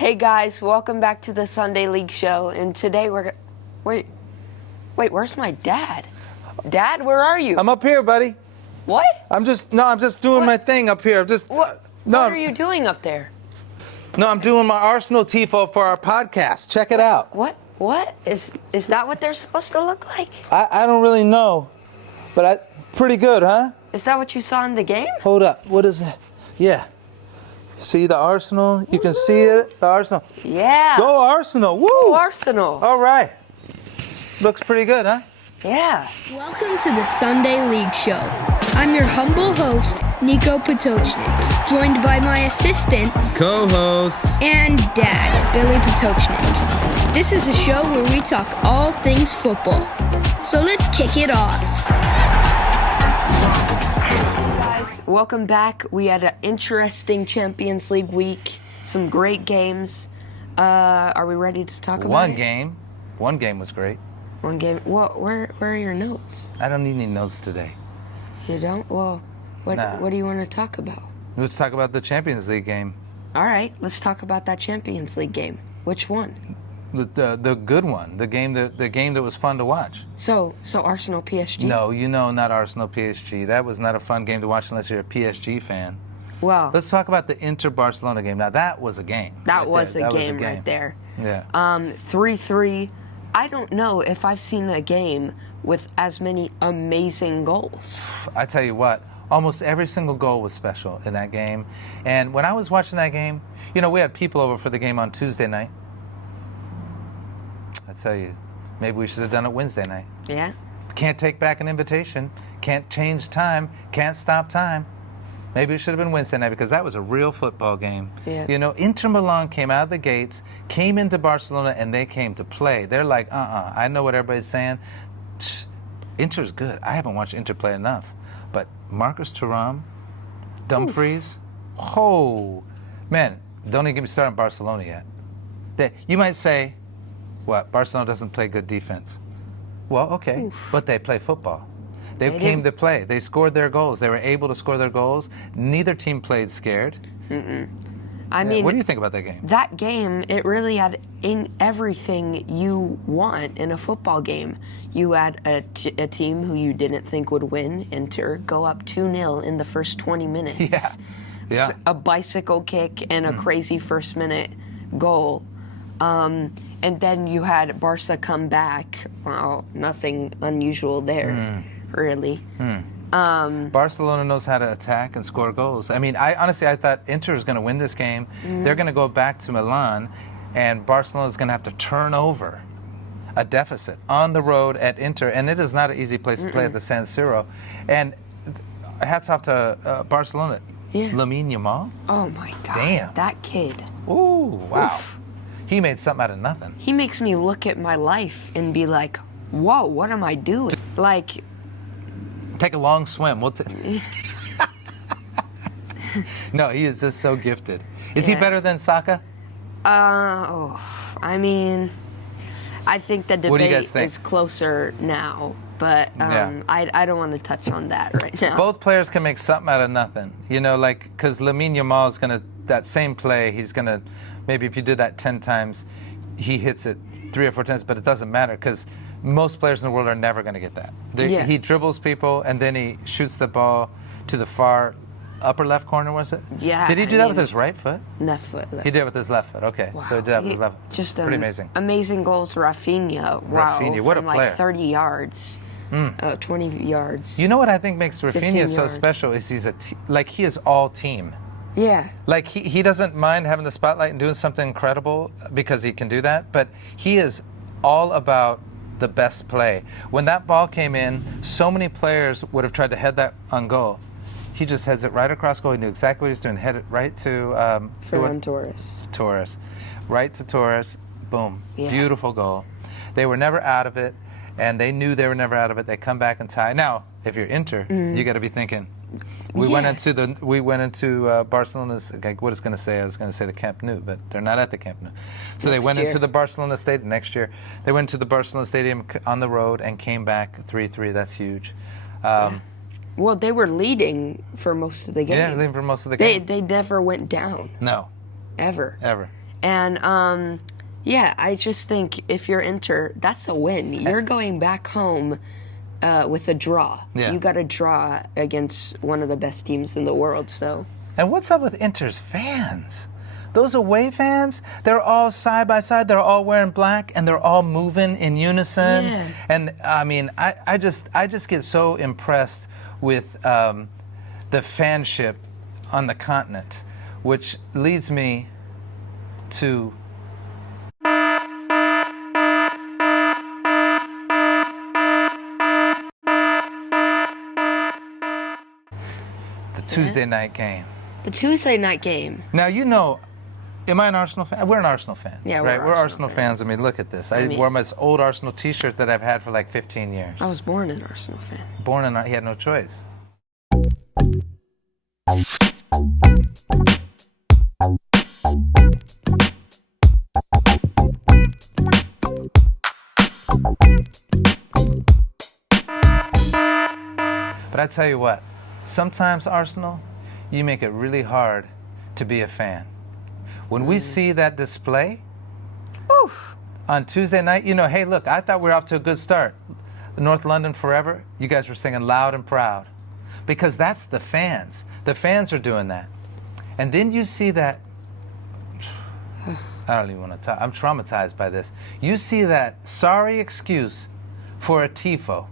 Hey guys, welcome back to the Sunday League Show. And today we're wait, where's my dad? Dad, where are you? I'm up here, buddy. What? I'm just doing my thing up here. What are you doing up there? No, I'm doing my Arsenal Tifo for our podcast. Check it out. What? Is that what they're supposed to look like? I don't really know, but pretty good, huh? Is that what you saw in the game? Hold up. What is that? Yeah. See the Arsenal? You can see it, the Arsenal. Yeah. Go Arsenal. Woo! Go Arsenal. All right. Looks pretty good, huh? Yeah. Welcome to the Sunday League Show. I'm your humble host, Nico Potocznik, joined by my assistant, co-host, and dad, Billy Potocznik. This is a show where we talk all things football. So let's kick it off. Welcome back. We had an interesting Champions League week. Some great games. Are we ready to talk about it? One game was great. One game. Where are your notes? I don't need any notes today. You don't? Well, what do you want to talk about? Let's talk about the Champions League game. All right, let's talk about that Champions League game. Which one? The good one. The game that was fun to watch. So Arsenal PSG? No, not Arsenal PSG. That was not a fun game to watch unless you're a PSG fan. Well, let's talk about the Inter Barcelona game. Now that was a game. That was a game right there. Yeah. 3-3. I don't know if I've seen a game with as many amazing goals. I tell you what, almost every single goal was special in that game. And when I was watching that game, we had people over for the game on Tuesday night. I tell you, maybe we should have done it Wednesday night. Yeah. Can't take back an invitation. Can't change time. Can't stop time. Maybe it should have been Wednesday night because that was a real football game. Yeah. Inter Milan came out of the gates, came into Barcelona, and they came to play. They're like, I know what everybody's saying. Inter's good. I haven't watched Inter play enough. But Marcus Thuram, Dumphries, man, don't even get me started on Barcelona yet. You might say, what, Barcelona doesn't play good defense. Well, okay, but they play football. They came to play. They scored their goals. They were able to score their goals. Neither team played scared. I mean, what do you think about that game? That game, it really had in everything you want in a football game. You had a team who you didn't think would win, Inter, go up 2-0 in the first 20 minutes. Yeah. A bicycle kick and a crazy first-minute goal. And then you had Barça come back. Well, nothing unusual there, really. Barcelona knows how to attack and score goals. I mean, I thought Inter was going to win this game. They're going to go back to Milan, and Barcelona is going to have to turn over a deficit on the road at Inter, and it is not an easy place to play at the San Siro. And hats off to Barcelona. Yeah. Lamine Yamal. Oh, my God. Damn. That kid. Ooh, wow. Oof. He made something out of nothing. He makes me look at my life and be like, whoa, what am I doing? Like... Take a long swim. No, he is just so gifted. Is he better than Saka? I mean, I think the debate is closer now, but I don't want to touch on that right now. Both players can make something out of nothing. Because Lamine Yamal is going to, that same play, he's going to, maybe if you did that 10 times, he hits it 3 or 4 times, but it doesn't matter because most players in the world are never going to get that. He dribbles people, and then he shoots the ball to the far upper left corner, was it? Yeah. Did he do that with his right foot? Left foot. He did it with his left foot. Okay. Wow. So he did that with his left foot. Just pretty amazing. Amazing goals. Raphinha. Raphinha, what a player. Like 30 yards. 20 yards. You know what I think makes Raphinha so special is he's he is all team. Yeah. Like he doesn't mind having the spotlight and doing something incredible because he can do that, but he is all about the best play. When that ball came in, so many players would have tried to head that on goal. He just heads it right across goal. He knew exactly what he was doing. Head it right to Ferran Torres. Torres. Right to Torres. Boom. Yeah. Beautiful goal. They were never out of it, and they knew they were never out of it. They come back and tie. Now, if you're Inter, you got to be thinking, we went into Barcelona's, what is going to say? I was going to say the Camp Nou, but they're not at the Camp Nou. So they went into the Barcelona Stadium next year. They went to the Barcelona Stadium on the road and came back 3-3. That's huge. Well, they were leading for most of the game. Yeah, leading for most of the game. They never went down. No. Ever. And yeah, I just think if you're Inter, that's a win. You're going back home with a draw. Yeah. You got a draw against one of the best teams in the world. So. And what's up with Inter's fans? Those away fans, they're all side by side, they're all wearing black, and they're all moving in unison. Yeah. And I mean, I just get so impressed with the fanship on the continent, which leads me to the Tuesday night game. The Tuesday night game. Now, you know, am I an Arsenal fan? We're an Arsenal fan. Yeah, right? we're Arsenal Arsenal fans. I fans. mean, look at this. I wore my old Arsenal T-shirt that I've had for like 15 years. I was born an Arsenal fan. Born in, he had no choice. But I tell you what, sometimes Arsenal, you make it really hard to be a fan. When we see that display on Tuesday night, you know, hey, look, I thought we were off to a good start. North London forever, you guys were singing loud and proud. Because that's the fans. The fans are doing that. And then you see that, I don't even want to talk, I'm traumatized by this. You see that sorry excuse for a tifo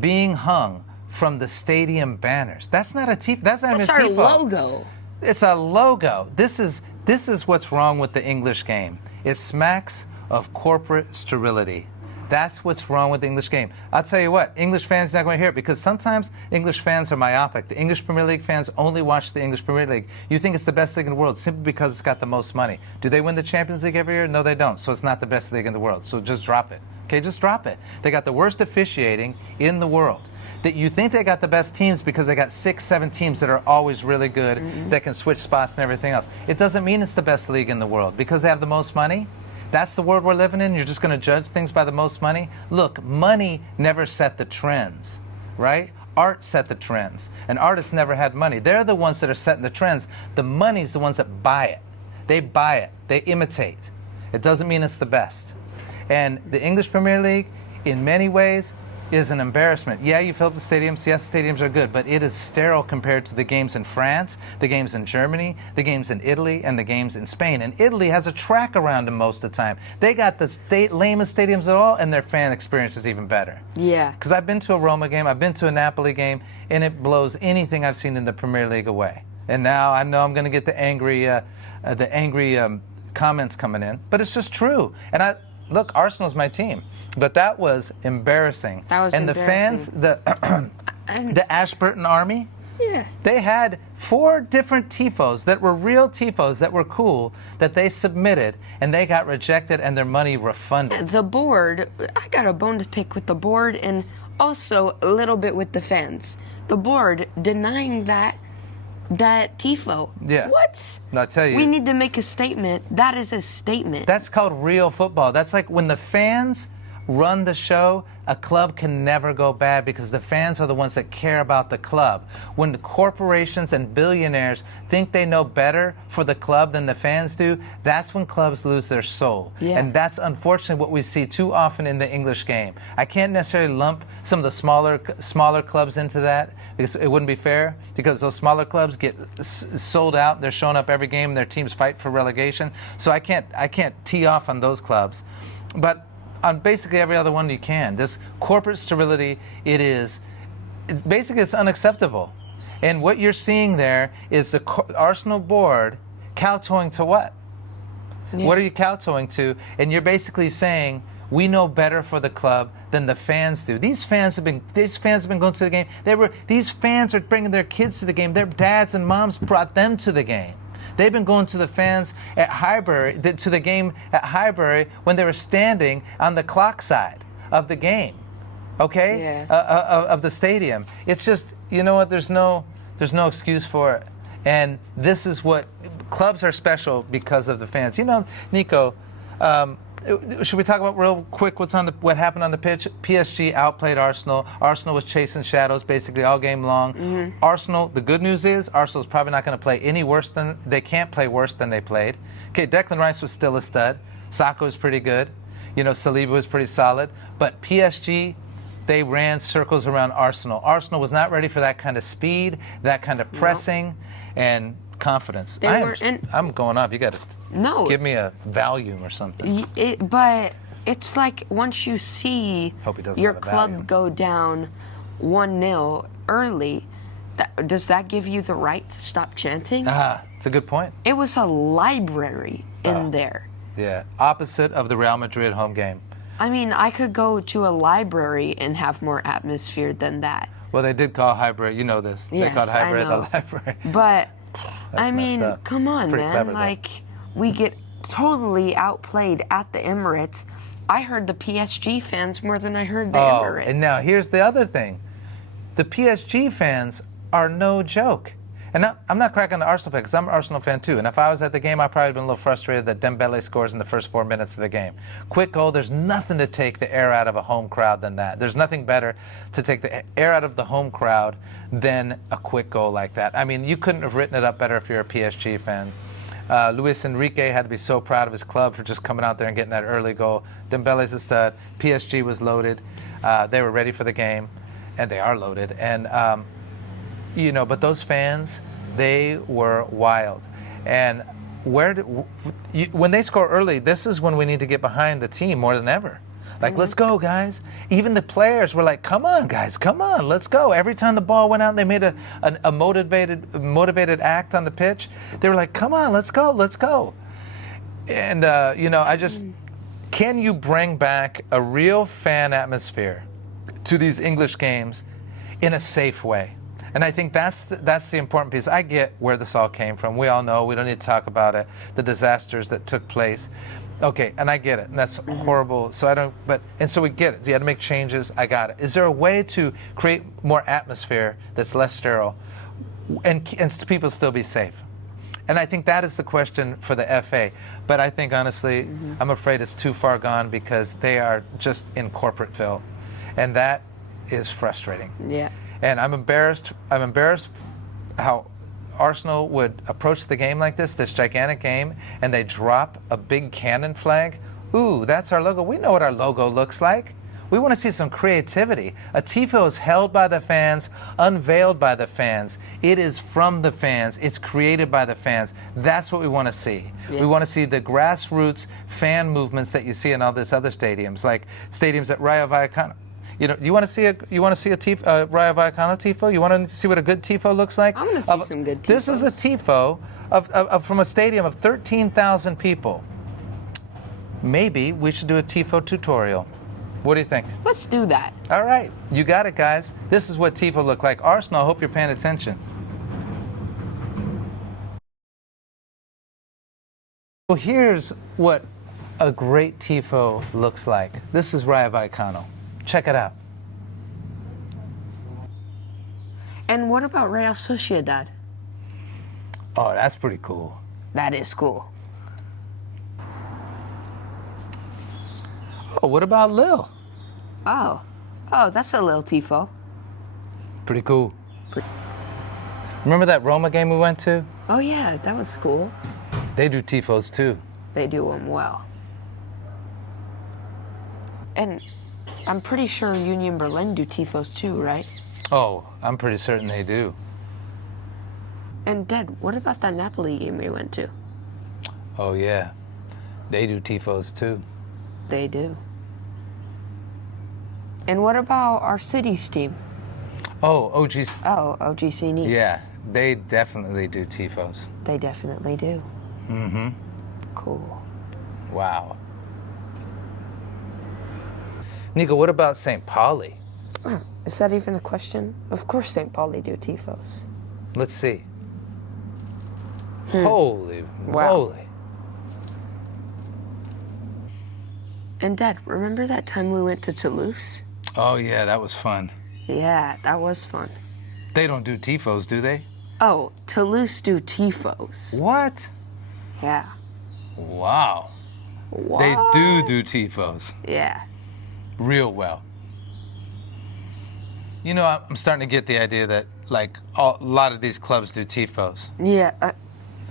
being hung from the stadium banners. That's not a tifo. That's not That's even a our tifo. logo. It's a logo. This is what's wrong with the English game. It smacks of corporate sterility. That's what's wrong with the English game. I'll tell you what, English fans are not going to hear it because sometimes English fans are myopic. The English Premier League fans only watch the English Premier League. You think it's the best league in the world simply because it's got the most money. Do they win the Champions League every year? No, they don't. So it's not the best league in the world. So just drop it. Okay, just drop it. They got the worst officiating in the world. That you think they got the best teams because they got 6, 7 teams that are always really good, that can switch spots and everything else. It doesn't mean it's the best league in the world because they have the most money. That's the world we're living in. You're just going to judge things by the most money. Look, money never set the trends, right? Art set the trends, and artists never had money. They're the ones that are setting the trends. The money's the ones that buy it. They buy it. They imitate. It doesn't mean it's the best. And the English Premier League, in many ways, is an embarrassment. Yeah, you fill up the stadiums. Yes, the stadiums are good, but it is sterile compared to the games in France, the games in Germany, the games in Italy, and the games in Spain. And Italy has a track around them most of the time. They got the lamest stadiums at all, and their fan experience is even better. Yeah. Because I've been to a Roma game, I've been to a Napoli game, and it blows anything I've seen in the Premier League away. And now I know I'm going to get the angry comments coming in, but it's just true. And look, Arsenal's my team, but that was embarrassing. That was and embarrassing. The fans, the Ashburton Army, Yeah. they had 4 different tifos that were real tifos that were cool that they submitted, and they got rejected and their money refunded. The board, I got a bone to pick with the board and also a little bit with the fans. The board denying that tifo. Yeah. What? I'll tell you. We need to make a statement. That is a statement. That's called real football. That's like when the fans run the show, a club can never go bad because the fans are the ones that care about the club. When the corporations and billionaires think they know better for the club than the fans do, that's when clubs lose their soul. Yeah. And that's unfortunately what we see too often in the English game. I can't necessarily lump some of the smaller clubs into that because it wouldn't be fair, because those smaller clubs get sold out. They're showing up every game and their teams fight for relegation. So I can't tee off on those clubs. But on basically every other one you can. This corporate sterility, basically it's unacceptable. And what you're seeing there is the Arsenal board kowtowing to what? Yeah. What are you kowtowing to? And you're basically saying, we know better for the club than the fans do. These fans have been going to the game. These fans are bringing their kids to the game. Their dads and moms brought them to the game. They've been going to the fans at Highbury, to the game at Highbury when they were standing on the clock side of the game, okay? Yeah. Of the stadium. It's just, you know what? There's no excuse for it. And this is what clubs are special because of the fans. You know, Nico, Should we talk about real quick what happened on the pitch? PSG outplayed Arsenal. Arsenal was chasing shadows basically all game long. Arsenal, the good news is Arsenal's probably not going to play any worse than they can't play worse than they played. Okay, Declan Rice was still a stud. Saka was pretty good. You know, Saliba was pretty solid. But PSG, they ran circles around Arsenal. Arsenal was not ready for that kind of speed, that kind of pressing, and confidence. I'm going up. You got to give me a volume or something. But it's like once you see your club go down 1-0 early, does that give you the right to stop chanting? It's a good point. It was a library in there. Yeah, opposite of the Real Madrid home game. I mean, I could go to a library and have more atmosphere than that. Well, they did call Highbury, you know this. Yes, they called Highbury the library. But, That's I mean, come on, man. Clever, like, we get totally outplayed at the Emirates. I heard the PSG fans more than I heard the Emirates. And now here's the other thing. The PSG fans are no joke. And I'm not cracking the Arsenal fan because I'm an Arsenal fan too. And if I was at the game, I'd probably been a little frustrated that Dembele scores in the first 4 minutes of the game. Quick goal, there's nothing to take the air out of a home crowd than that. There's nothing better to take the air out of the home crowd than a quick goal like that. I mean, you couldn't have written it up better if you're a PSG fan. Luis Enrique had to be so proud of his club for just coming out there and getting that early goal. Dembele's a stud. PSG was loaded. They were ready for the game, and they are loaded. And you know, but those fans, they were wild. And when they score early, this is when we need to get behind the team more than ever. Like, let's go, guys. Even the players were like, come on, guys, come on, let's go. Every time the ball went out, they made a motivated act on the pitch. They were like, come on, let's go, let's go. And, you know, can you bring back a real fan atmosphere to these English games in a safe way? And I think that's the important piece. I get where this all came from. We all know. We don't need to talk about it. The disasters that took place. Okay, and I get it. And that's horrible. So so we get it. You had to make changes. I got it. Is there a way to create more atmosphere that's less sterile and people still be safe? And I think that is the question for the FA. But I think, honestly, I'm afraid it's too far gone because they are just in corporateville. And that is frustrating. Yeah. And I'm embarrassed how Arsenal would approach the game like this gigantic game, and they drop a big cannon flag. Ooh, that's our logo. We know what our logo looks like. We want to see some creativity. A tifo is held by the fans, unveiled by the fans. It is from the fans. It's created by the fans. That's what we want to see. Yeah. We want to see the grassroots fan movements that you see in all these other stadiums, like stadiums at Rayo Vallecano. You know, you want to see a Rayo Vallecano tifo? You want to see what a good tifo looks like? I want to see some good tifos. This is a tifo from a stadium of 13,000 people. Maybe we should do a tifo tutorial. What do you think? Let's do that. All right, you got it, guys. This is what tifo look like. Arsenal, I hope you're paying attention. So here's what a great tifo looks like. This is Rayo Vallecano. Check it out. And what about Real Sociedad? Oh, that's pretty cool. That is cool. Oh, what about Lille? Oh, that's a little tifo. Pretty cool. Remember that Roma game we went to? Oh yeah, that was cool. They do tifos too. They do them well. And I'm pretty sure Union Berlin do tifos too, right? Oh, I'm pretty certain they do. And Dad, what about that Napoli game we went to? Oh yeah, they do tifos too. They do. And what about our city's team? Oh, OGC. Oh, OGC Nice. Yeah, they definitely do tifos. They definitely do. Mm-hmm. Cool. Wow. Nico, what about St. Pauli? Is that even a question? Of course St. Pauli do tifos. Let's see. Holy moly. And Dad, remember that time we went to Toulouse? Oh yeah, that was fun. Yeah, that was fun. They don't do tifos, do they? Oh, Toulouse do tifos. What? Yeah. Wow. What? They do tifos Yeah. real well. You know, I'm starting to get the idea that like a lot of these clubs do tifos. Yeah.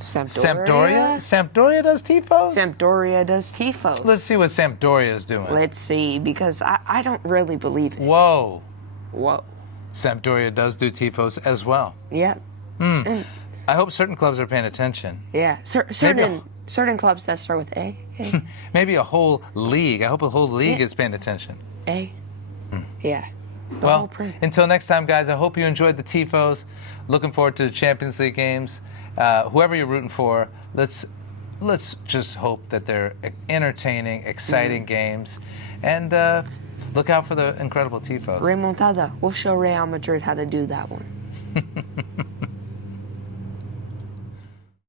Sampdoria? Sampdoria does tifos? Sampdoria does tifos. Let's see what Sampdoria is doing. Let's see, because I don't really believe it. Whoa. Whoa. Sampdoria does do tifos as well. Yeah. I hope certain clubs are paying attention. Yeah. Certain clubs that start with A. Maybe a whole league. I hope a whole league is paying attention. A. Yeah. The whole Well, print. until next time, guys, I hope you enjoyed the tifos. Looking forward to the Champions League games. Whoever you're rooting for, let's just hope that they're entertaining, exciting games. And look out for the incredible tifos. Remontada. We'll show Real Madrid how to do that one.